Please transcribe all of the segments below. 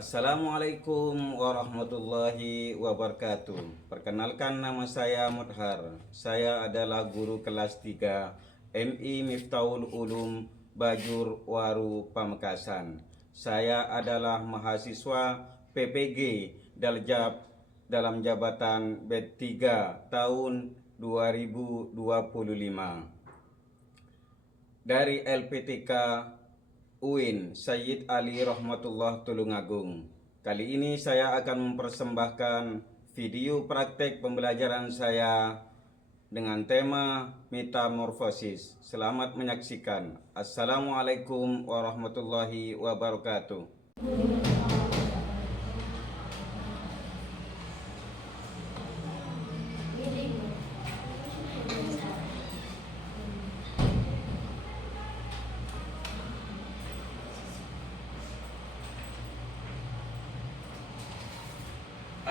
Assalamualaikum warahmatullahi wabarakatuh. Perkenalkan, nama saya Mudhar. Saya adalah guru kelas 3 MI Miftahul Ulum Bajur Waru Pamekasan. Saya adalah mahasiswa PPG Daljab dalam jabatan B3 tahun 2025 dari LPTK UIN Sayyid Ali Rahmatullah Tulungagung. Kali ini saya akan mempersembahkan video praktek pembelajaran saya dengan tema metamorfosis. Selamat menyaksikan. Assalamualaikum warahmatullahi wabarakatuh.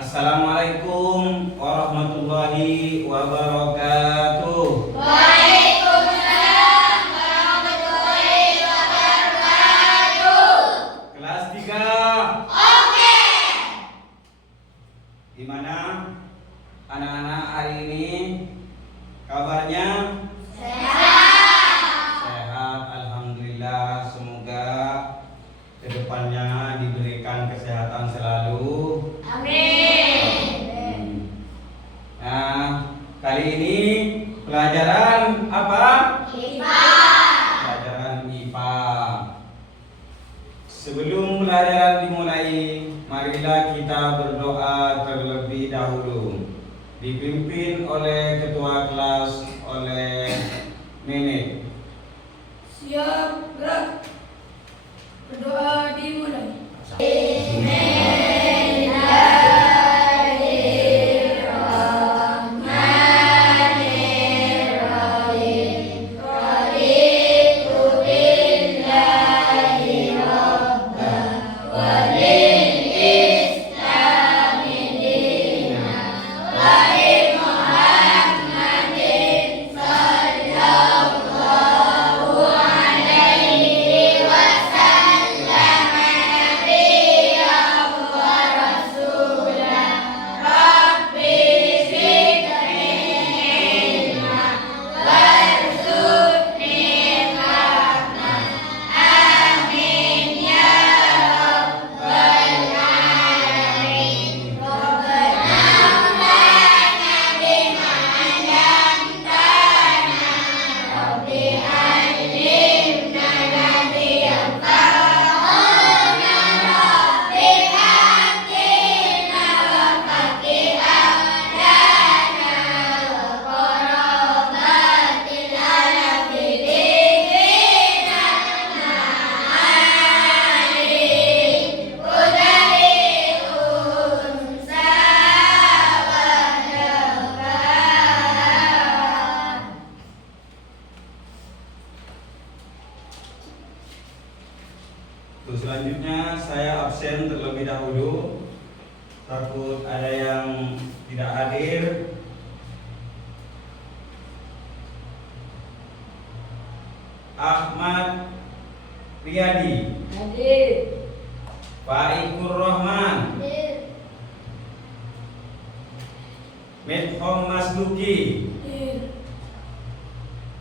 Assalamualaikum warahmatullahi wabarakatuh. Waalaikumsalam warahmatullahi wabarakatuh. Kelas 3. Oke. Gimana anak-anak hari ini? Kabarnya? Sehat. Sehat, alhamdulillah. Semoga kedepannya diberikan kesehatan selalu. Amin. Nah, kali ini pelajaran apa? IPA. Pelajaran IPA. Sebelum pelajaran dimulai, marilah kita berdoa terlebih dahulu. Dipimpin oleh ketua kelas, oleh Nenek. Siap, gerak. Berdoa dimulai. Selanjutnya saya absen terlebih dahulu, takut ada yang tidak hadir. Ahmad Riyadi, Hadir. Faikur Rahman, Hadir. Medhom Masduki, Hadir.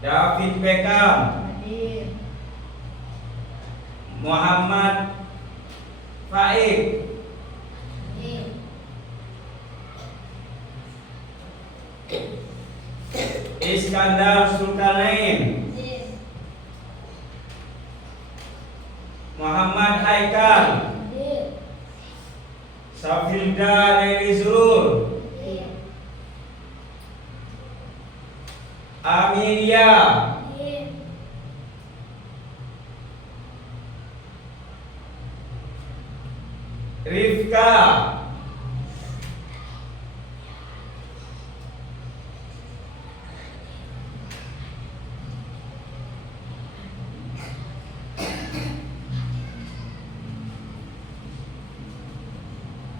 David Beckham, Hadir. Muhammad Faik, Hadir. Iskandar Sulkarnain, Hadir. Muhammad Haikal, Hadir. Safilda Leli Surur, Hadir. Amelia, Hadir. Rifka,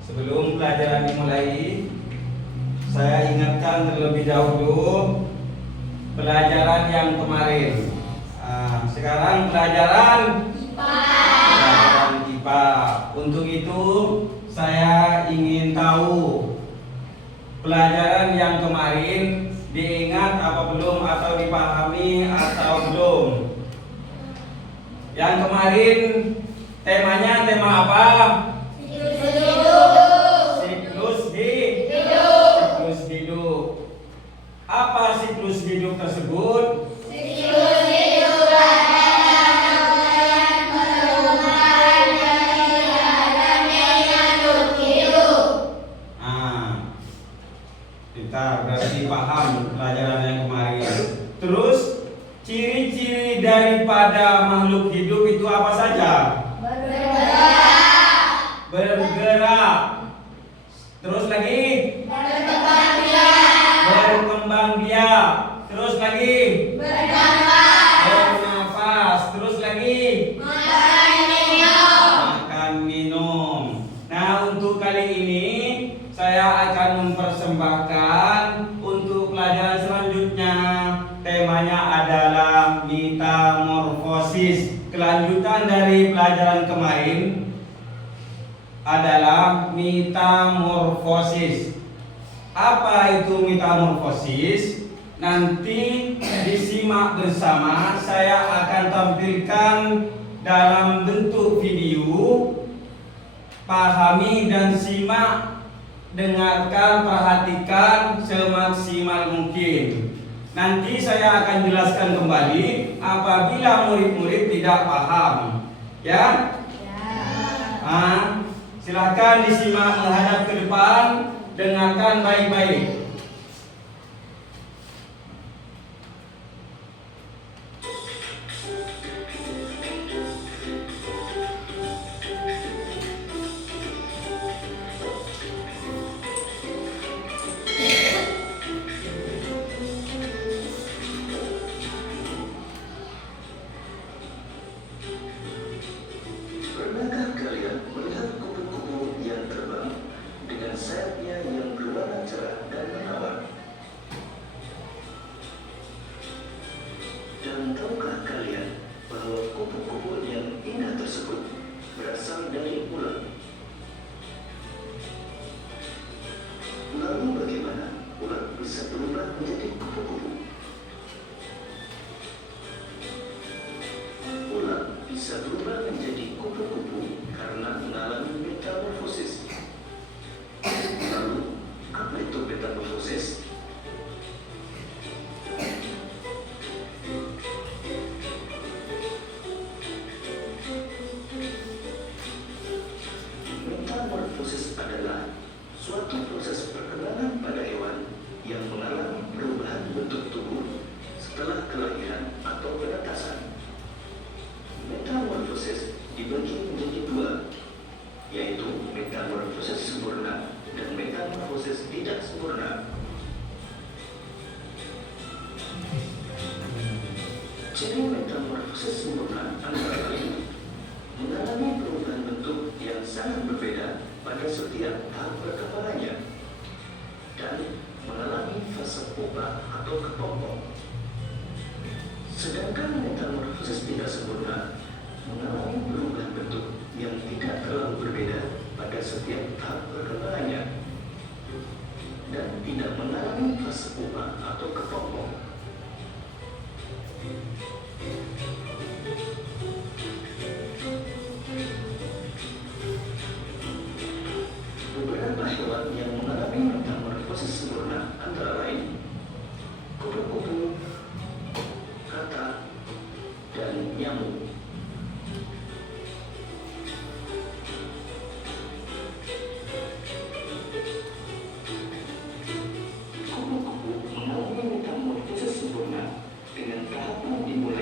sebelum pelajaran dimulai, saya ingatkan terlebih dahulu pelajaran yang kemarin. Sekarang pelajaran IPA. pelajaran IPA. Pak, untuk itu saya ingin tahu pelajaran yang kemarin diingat apa belum, atau dipahami atau belum? Yang kemarin temanya tema apa? Siklus hidup. Apa siklus hidup tersebut? Kita berarti paham pelajaran yang kemarin. Terus ciri-ciri daripada makhluk hidup itu apa saja? Bergerak. Terus lagi? Berkembang biak. Terus lagi? Bernafas. Terus lagi? Makan minum. Nah, untuk kali ini saya akan mempersembahkan untuk pelajaran selanjutnya. Temanya adalah metamorfosis. Kelanjutan dari pelajaran kemarin adalah metamorfosis. Apa itu metamorfosis? Nanti disimak bersama. Saya akan tampilkan dalam bentuk video. Pahami dan simak, dengarkan, perhatikan semaksimal mungkin. Nanti saya akan jelaskan kembali apabila murid-murid tidak paham. Ya? Silakan disimak menghadap ke depan, dengarkan baik-baik. Pernahkah kalian melihat kupu-kupu yang terbang dengan sayapnya yang berwarna cerah dan menawan? Dan tahukah kalian bahwa kupu-kupu yang indah tersebut berasal dari ulat? Lalu bagaimana ulat bisa berubah menjadi kupu-kupu? Ulat bisa berubah menjadi kupu-kupu karena mengalami metamorfosis. Lalu, apa itu metamorfosis? Metamorfosis adalah suatu proses perkembangan pada hewan yang mengalami perubahan bentuk tubuh setelah kelahiran atau penetasan. Metamorfosis dibagi menjadi dua, yaitu metamorfosis sempurna dan metamorfosis tidak sempurna. Ciri metamorfosis sempurna antara lain mengalami perubahan bentuk yang sangat berbeda pada setiap tahap perkembangannya dan mengalami fase pupa atau kepompong. Sedangkan metamorfosis tidak sempurna mengalami perubahan bentuk yang tidak terlalu berbeda pada setiap tahap perkembangannya dan tidak mengalami fase pupa atau kepompong. Beberapa hewan yang mengalami metamorfosis sempurna antara lain kupu-kupu, katak, dan nyamuk. Kupu-kupu mengalami metamorfosis sempurna dengan tahapan dimulai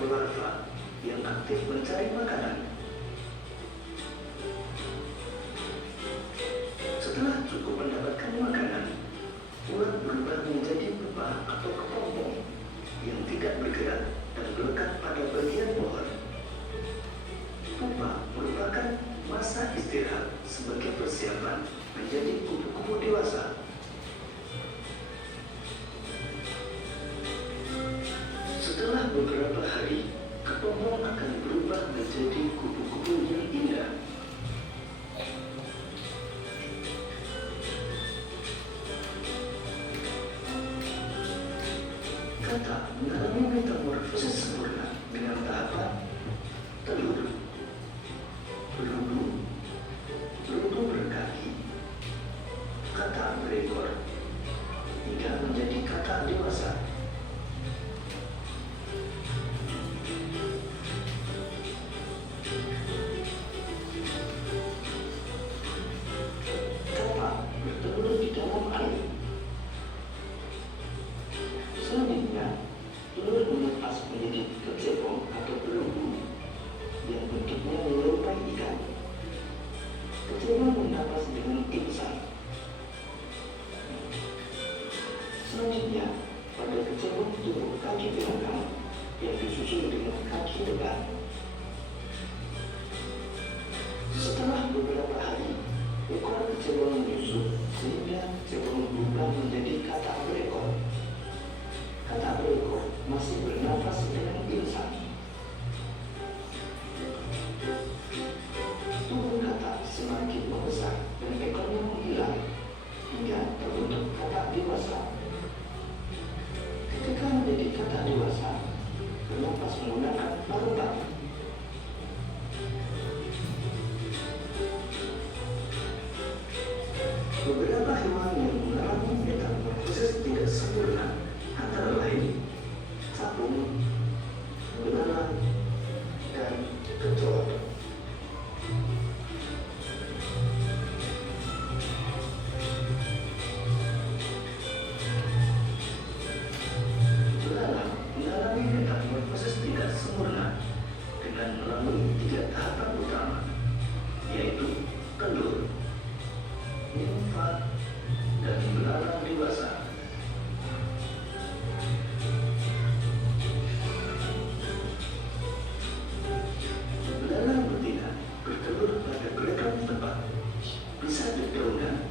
atau larva yang aktif mencari makanan. Setelah cukup mendapatkan makanan, ulat berubah menjadi pupa atau kepompong yang tidak bergerak dan melekat pada bagian pohon. Pupa merupakan masa istirahat sebagai persiapan menjadi kupu-kupu dewasa. Setelah beberapa hari, kepompong akan berubah menjadi kupu-kupu yang indah. Kata mengalami metamorfosis sempurna dengan tahapan telur, berudu, berudu berkaki, kata berekor, hingga menjadi kata dewasa. Kata bertelur di dalam air. Selanjutnya, telur menetas menjadi kecebong atau berudu yang bentuknya menyerupai ikan. Kecebong menapas dengan insang. Selanjutnya, pada kecebong tumbuh kaki belakang yang disusul dengan kaki depan. Setelah beberapa hari, ekor kecebong menyusut sehingga kecebong berubah menjadi kata berekor. Kata berekor masih bernafas dengan insang. Tubuh kata semakin membesar dan ekornya menghilang hingga terbentuk kata dewasa. Ketika menjadi kata dewasa, bernafas menggunakan paru-paru. Beberapa hewan yang mengalami metamorfosis tidak sempurna antara lain capung, belalang, dan kecoa. Belalang mengalami metamorfosis tidak sempurna dengan melalui 3 tahapan utama, yaitu telur, nimfa, dan belalang dewasa. Belalang betina bertelur pada beragam tempat, bisa di dedaunan,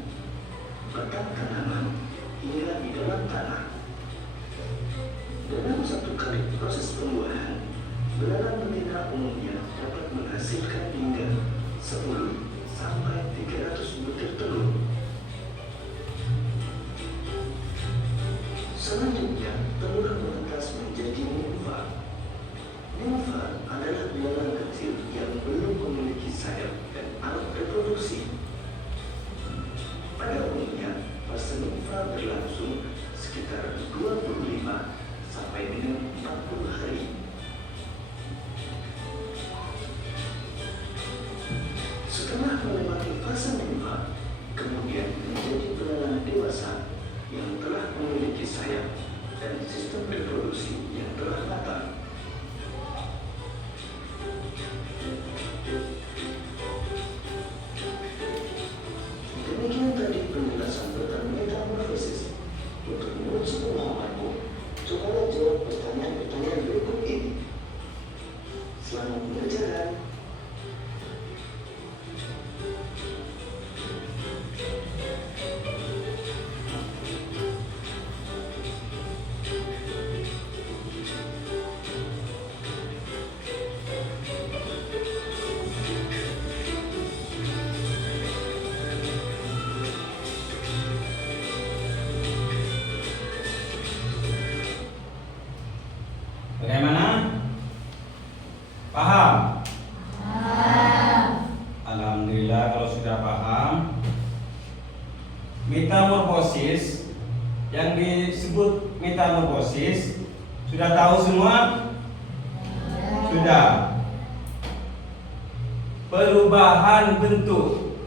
batang tanaman, hingga di dalam tanah. Dalam 1 kali proses pembuahan, belalang betina umumnya dapat menghasilkan hingga 10 sampai 300 butir telur. Selanjutnya, telur menetas menjadi nimfa. Nimfa adalah belalang kecil yang belum memiliki sayap dan alat reproduksi. Pada umumnya, fase nimfa berlangsung sekitar 25 sampai dengan 40 hari. Setelah melewati fase nimfa, kemudian menjadi belalang dewasa yang telah memiliki sayap dan sistem reproduksi yang telah matang. Demikian tadi penjelasan tentang metamorfosis. Untuk menguji pemahamanmu, cobalah jawab pertanyaan-pertanyaan berikut ini. Selamat mengerjakan. Bagaimana? Paham? Paham. Alhamdulillah kalau sudah paham. Metamorfosis, yang disebut metamorfosis, sudah tahu semua? Sudah. Perubahan bentuk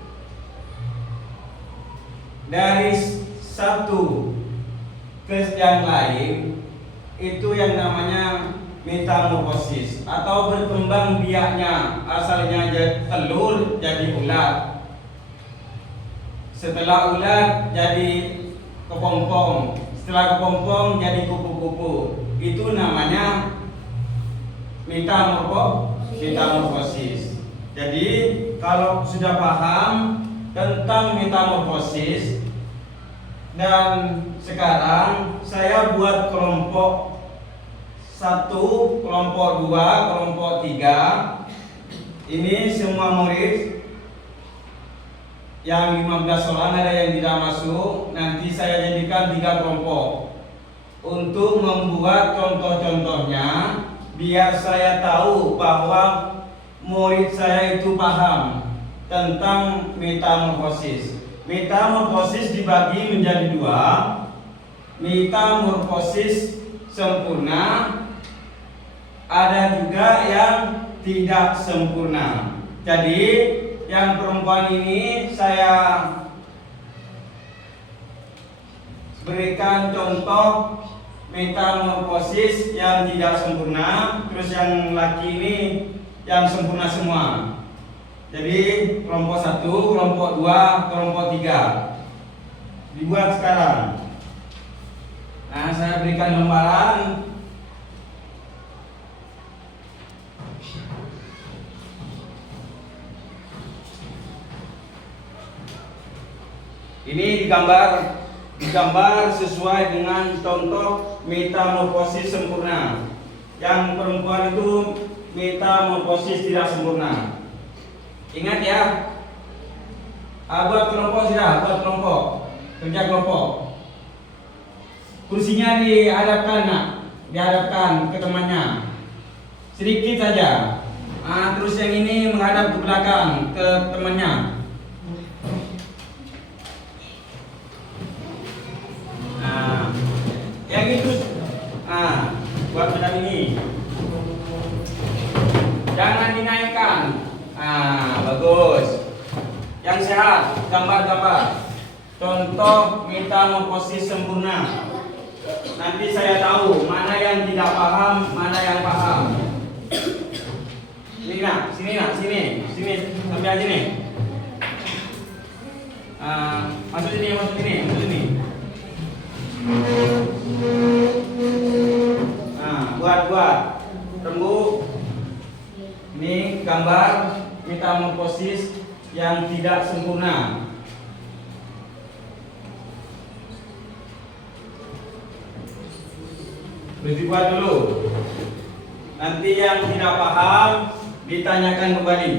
dari satu ke yang lain, itu yang namanya metamorfosis atau berkembang biaknya, asalnya telur jadi ulat, setelah ulat jadi kepompong, setelah kepompong jadi kupu-kupu. Itu namanya metamorfosis. Jadi kalau sudah paham tentang metamorfosis, dan sekarang saya buat kelompok 1, kelompok 2, kelompok 3. Ini semua murid yang 15 orang, ada yang tidak masuk. Nanti saya jadikan 3 kelompok untuk membuat contoh-contohnya, biar saya tahu bahwa murid saya itu paham tentang metamorfosis. Metamorfosis dibagi menjadi 2. Metamorfosis sempurna, ada juga yang tidak sempurna. Jadi yang perempuan ini saya berikan contoh metamorfosis yang tidak sempurna, terus yang laki ini yang sempurna semua. Jadi kelompok 1, kelompok 2, kelompok 3 dibuat sekarang. Nah, saya berikan lembaran. Ini digambar sesuai dengan contoh metamorfosis sempurna. Yang perempuan itu metamorfosis tidak sempurna. Ingat ya. Buat kelompok sudah, buat kelompok. Kerja kelompok. Kursinya dihadapkan, nak. Dihadapkan ke temannya. Sedikit saja. Terus yang ini menghadap ke belakang ke temannya. Yang itu buat macam ini. Jangan dinaikkan. Bagus. Yang sehat, gambar-gambar. Contoh metamorfosis sempurna. Nanti saya tahu mana yang tidak paham, mana yang paham. Sini nak, sini, sampai sini. Masuk sini. Buat rembuk. Ini gambar metamorfosis yang tidak sempurna. Dibuat dulu. Nanti yang tidak paham ditanyakan kembali.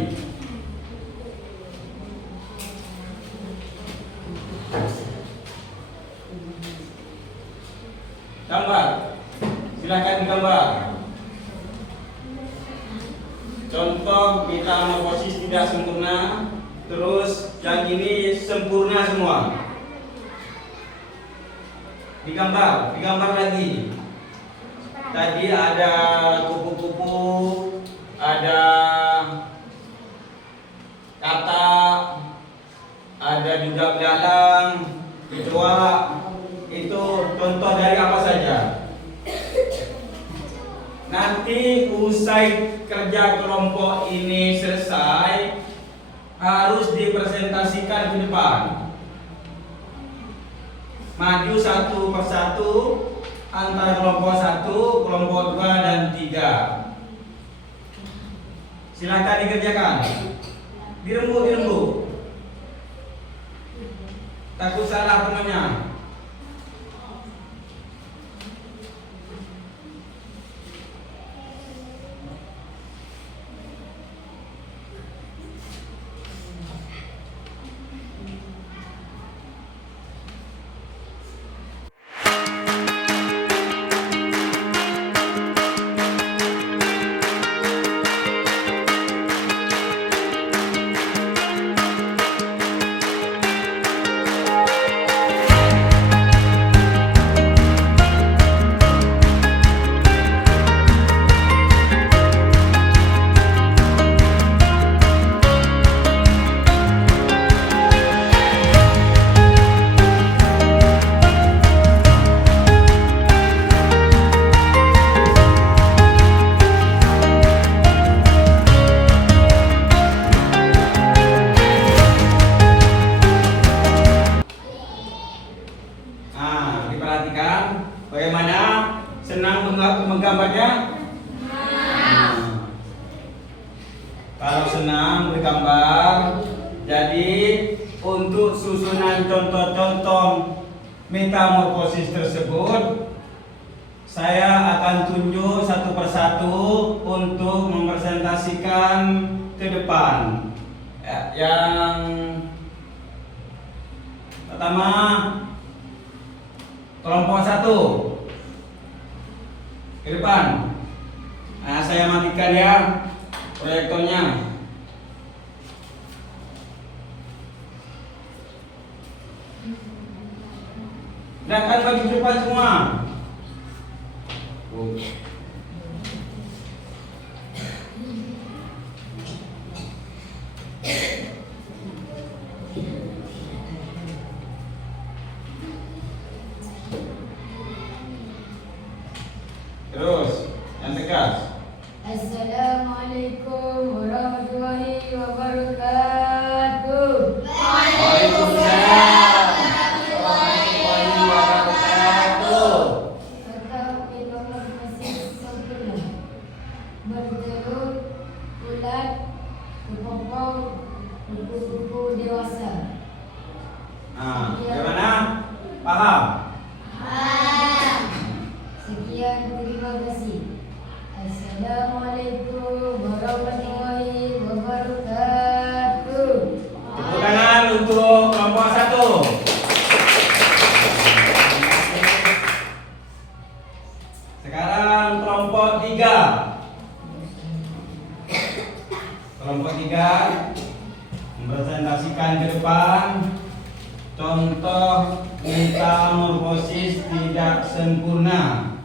Gambar. Silakan gambar. Contoh metamorfosis tidak sempurna. Terus yang ini sempurna semua. Digambar lagi. Tadi ada kupu-kupu, ada katak, ada juga belalang, kecoa. Itu contoh dari apa saja. Nanti usai kerja kelompok ini selesai, harus dipresentasikan ke depan. Maju satu persatu antara kelompok 1, kelompok 2 dan 3. Silakan dikerjakan. Dirembuk. Takut salah temannya. dengan contoh-contoh metamorfosis tersebut, saya akan tunjuk satu persatu untuk mempresentasikan ke depan. Yang pertama, kelompok 1 ke depan. Nah, saya matikan ya proyektornya. Gerakan bagi depan semua. Terus, yang tegas. Assalamualaikum warahmatullahi wabarakatuh. Waalaikumsalam warahmatullahi wabarakatuh. Atau informasi sempurna bertelur ulat berpokok buku-buku dewasa. Nah, bagaimana? Paham? Sekian, terima kasih. Assalamualaikum warahmatullahi wabarakatuh. Tepuk tangan untuk kelompok 1. Sekarang kelompok 3. Kelompok 3 mempresentasikan ke depan contoh metamorfosis tidak sempurna.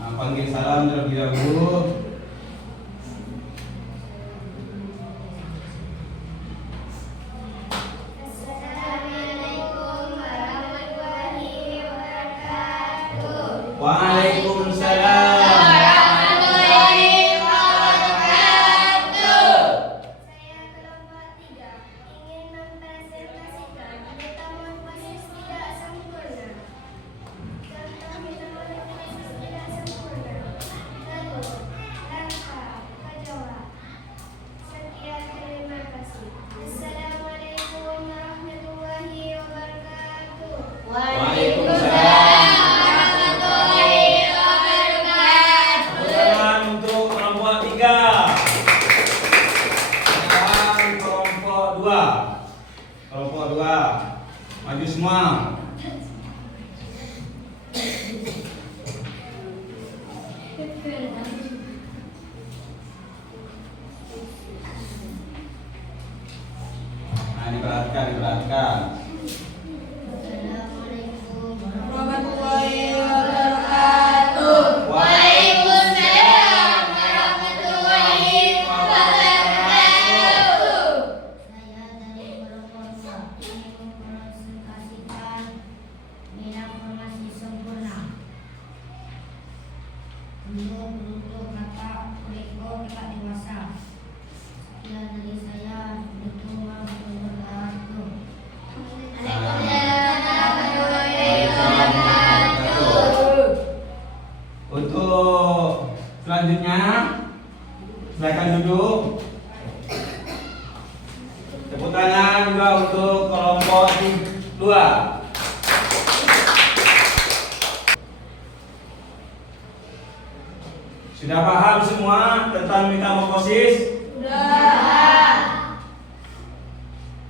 Nah, panggil salam terlebih dahulu. Assalamualaikum warahmatullahi wabarakatuh. Waalaikumsalam. Saya kelompok 3 ingin mempresentasikan metamorfosis tidak sempurna. Contoh metamorfosis tidak sempurna. Telur, langka, kecoa. Sekian, terima kasih. Assalamualaikum warahmatullahi wabarakatuh. Waalaikumsalam Tangan untuk kelompok 3. Sekarang kelompok 2. Kelompok 2 maju semua. Nah, diperhatikan. Assalamualaikum warahmatullahi wabarakatuh. Waalaikumsalam warahmatullahi wabarakatuh. Saya dari kelompok 2 ingin mempresentasikan metamorfosis sempurna. Untuk kata rekor kata dewasa. Sekian dari saya. Assalamualaikum warahmatullahi wabarakatuh. Untuk selanjutnya, silakan duduk. Tepuk tangan juga untuk kelompok 2. Sudah paham semua tentang metamorfosis?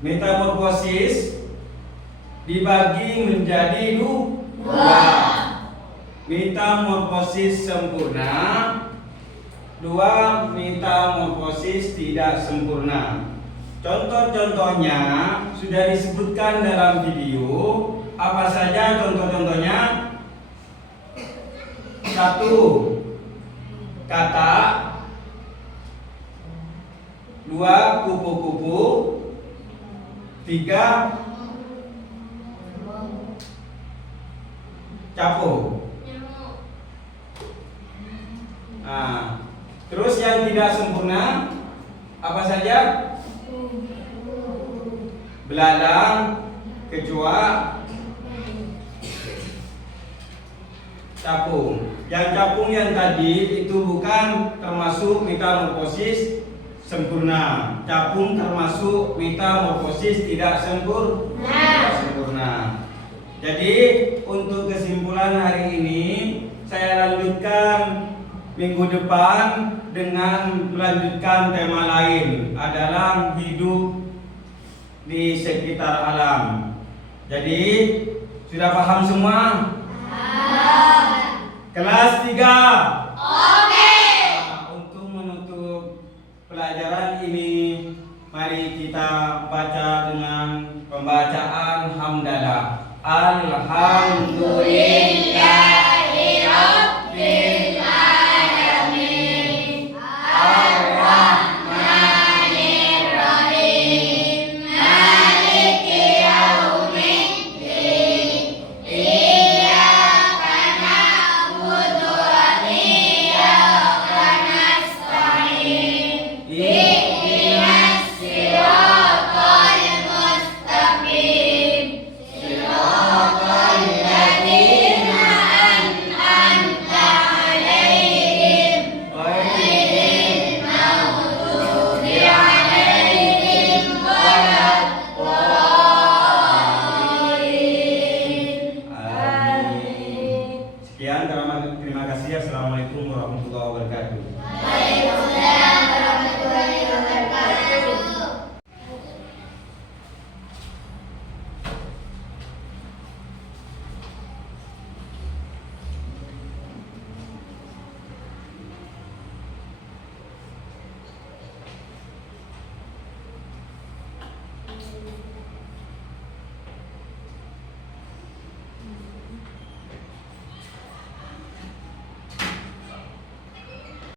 Metamorfosis dibagi menjadi 2. Metamorfosis sempurna, 2 metamorfosis tidak sempurna. Contoh-contohnya sudah disebutkan dalam video. Apa saja contoh-contohnya? 1. Kata. 2. Kupu-kupu. 3. Capung. Nah, terus yang tidak sempurna apa saja? Belalang, kecoa, capung. Yang capung yang tadi itu bukan termasuk metamorfosis sempurna. Capung termasuk metamorfosis tidak sempurna. Jadi untuk kesimpulan hari ini saya lanjutkan minggu depan dengan melanjutkan tema lain adalah hidup di sekitar alam. Jadi sudah paham semua? Kelas 3. Untuk menutup pelajaran ini, mari kita baca dengan pembacaan hamdalah. Alhamdulillahirabbil alamin. Ar-Rahmanir Rahim. Maliki yaumiddin. Iyyaka na'budu wa iyyaka nasta'in. Ihdinas siratal mustaqim. Siratal ladzina an'amta 'alaihim ghairil maghdubi 'alaihim waladdallin. Amin. Sekian, terima kasih. Assalamualaikum warahmatullahi wabarakatuh.